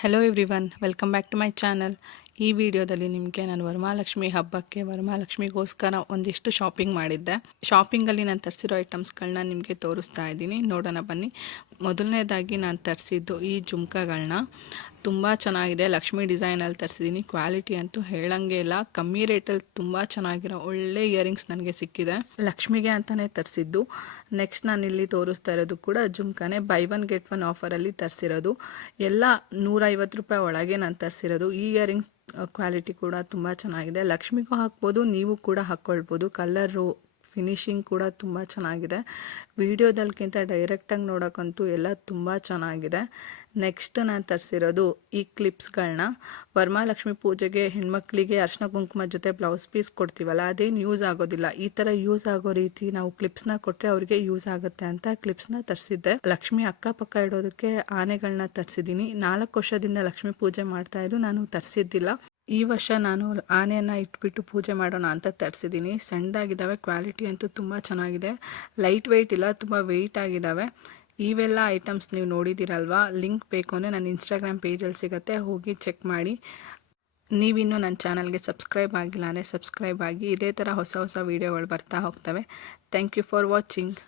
Hello everyone, welcome back to my channel. ಈ ವಿಡಿಯೋದಲ್ಲಿ ನಿಮಗೆ ನಾನು ವರಮಹಾಲಕ್ಷ್ಮಿ ಹಬ್ಬಕ್ಕೆ ವರಮಹಾಲಕ್ಷ್ಮಿಗೋಸ್ಕರ ಒಂದಿಷ್ಟು ಶಾಪಿಂಗ್ ಮಾಡಿದ್ದೆ. ಶಾಪಿಂಗಲ್ಲಿ ನಾನು ತರಿಸಿರೋ ಐಟಮ್ಸ್ಗಳನ್ನ ನಿಮಗೆ ತೋರಿಸ್ತಾ ಇದ್ದೀನಿ, ನೋಡೋಣ ಬನ್ನಿ. ಮೊದಲನೇದಾಗಿ ನಾನು ತರಿಸಿದ್ದು ಈ ಜುಮ್ಕಾಗಳನ್ನ. ತುಂಬ ಚೆನ್ನಾಗಿದೆ, ಲಕ್ಷ್ಮಿ ಡಿಸೈನಲ್ಲಿ ತರಿಸಿದ್ದೀನಿ. ಕ್ವಾಲಿಟಿ ಅಂತೂ ಹೇಳಂಗೆ ಇಲ್ಲ, ಕಮ್ಮಿ ರೇಟಲ್ಲಿ ತುಂಬ ಚೆನ್ನಾಗಿರೋ ಒಳ್ಳೆ ಇಯರಿಂಗ್ಸ್ ನನಗೆ ಸಿಕ್ಕಿದೆ. ಲಕ್ಷ್ಮಿಗೆ ಅಂತಲೇ ತರಿಸಿದ್ದು. ನೆಕ್ಸ್ಟ್ ನಾನು ಇಲ್ಲಿ ತೋರಿಸ್ತಾ ಇರೋದು ಕೂಡ ಜುಮ್ಕಾನೆ, ಬೈ ಒನ್ ಗೆಟ್ ಒನ್ ಆಫರಲ್ಲಿ ತರಿಸಿರೋದು. ಎಲ್ಲ 150 ರೂಪಾಯಿ ಒಳಗೆ ನಾನು ತರಿಸಿರೋದು. ಈ ಇಯರಿಂಗ್ಸ್ ಕ್ವಾಲಿಟಿ ಕೂಡ ತುಂಬ ಚೆನ್ನಾಗಿದೆ. ಲಕ್ಷ್ಮಿಗೂ ಹಾಕ್ಬೋದು, ನೀವು ಕೂಡ ಹಾಕ್ಕೊಳ್ಬೋದು. ಕಲರು ಫಿನಿಶಿಂಗ್ ಕೂಡ ತುಂಬ ಚೆನ್ನಾಗಿದೆ. ವಿಡಿಯೋದಲ್ಕಿಂತ ಡೈರೆಕ್ಟಾಗಿ ನೋಡೋಕ್ಕಂತೂ ಎಲ್ಲ ತುಂಬ ಚೆನ್ನಾಗಿದೆ. ನೆಕ್ಸ್ಟ್ ನಾನು ತರಿಸಿರೋದು ಈ ಕ್ಲಿಪ್ಸ್ಗಳನ್ನ. ವರಮಹಾಲಕ್ಷ್ಮಿ ಪೂಜೆಗೆ ಹೆಣ್ಮಕ್ಳಿಗೆ ಅರ್ಶಿನ ಕುಂಕುಮ ಜೊತೆ ಬ್ಲೌಸ್ ಪೀಸ್ ಕೊಡ್ತೀವಲ್ಲ, ಅದೇನು ಯೂಸ್ ಆಗೋದಿಲ್ಲ. ಈ ಥರ ಯೂಸ್ ಆಗೋ ರೀತಿ ನಾವು ಕ್ಲಿಪ್ಸ್ನ ಕೊಟ್ಟರೆ ಅವ್ರಿಗೆ ಯೂಸ್ ಆಗುತ್ತೆ ಅಂತ ಕ್ಲಿಪ್ಸ್ನ ತರಿಸಿದ್ದೆ. ಲಕ್ಷ್ಮಿ ಅಕ್ಕಪಕ್ಕ ಇಡೋದಕ್ಕೆ ಆನೆಗಳನ್ನ ತರಿಸಿದ್ದೀನಿ. 4 ವರ್ಷದಿಂದ ಲಕ್ಷ್ಮಿ ಪೂಜೆ ಮಾಡ್ತಾಯಿದ್ದು, ನಾನು ತರಿಸಿದ್ದಿಲ್ಲ. ಈ ವರ್ಷ ನಾನು ಆನೆಯನ್ನು ಇಟ್ಬಿಟ್ಟು ಪೂಜೆ ಮಾಡೋಣ ಅಂತ ತರಿಸಿದ್ದೀನಿ. ಸಣ್ಣದಾಗಿದ್ದಾವೆ, ಕ್ವಾಲಿಟಿ ಅಂತೂ ತುಂಬ ಚೆನ್ನಾಗಿದೆ. ಲೈಟ್ ವೆಯ್ಟ್ ಇಲ್ಲ, ತುಂಬ ವೆಯ್ಟ್ ಆಗಿದ್ದಾವೆ. ಇವೆಲ್ಲ ಐಟಮ್ಸ್ ನೀವು ನೋಡಿದ್ದೀರಲ್ವಾ, ಲಿಂಕ್ ಬೇಕು ಅಂದರೆ ನನ್ನ ಇನ್ಸ್ಟಾಗ್ರಾಮ್ ಪೇಜಲ್ಲಿ ಸಿಗುತ್ತೆ, ಹೋಗಿ ಚೆಕ್ ಮಾಡಿ. ನೀವಿನ್ನೂ ನನ್ನ ಚಾನಲ್ಗೆ ಸಬ್ಸ್ಕ್ರೈಬ್ ಆಗಿಲ್ಲ ಅಂದರೆ ಸಬ್ಸ್ಕ್ರೈಬ್ ಆಗಿ. ಇದೇ ಥರ ಹೊಸ ಹೊಸ ವೀಡಿಯೋಗಳು ಬರ್ತಾ ಹೋಗ್ತವೆ. Thank you for watching.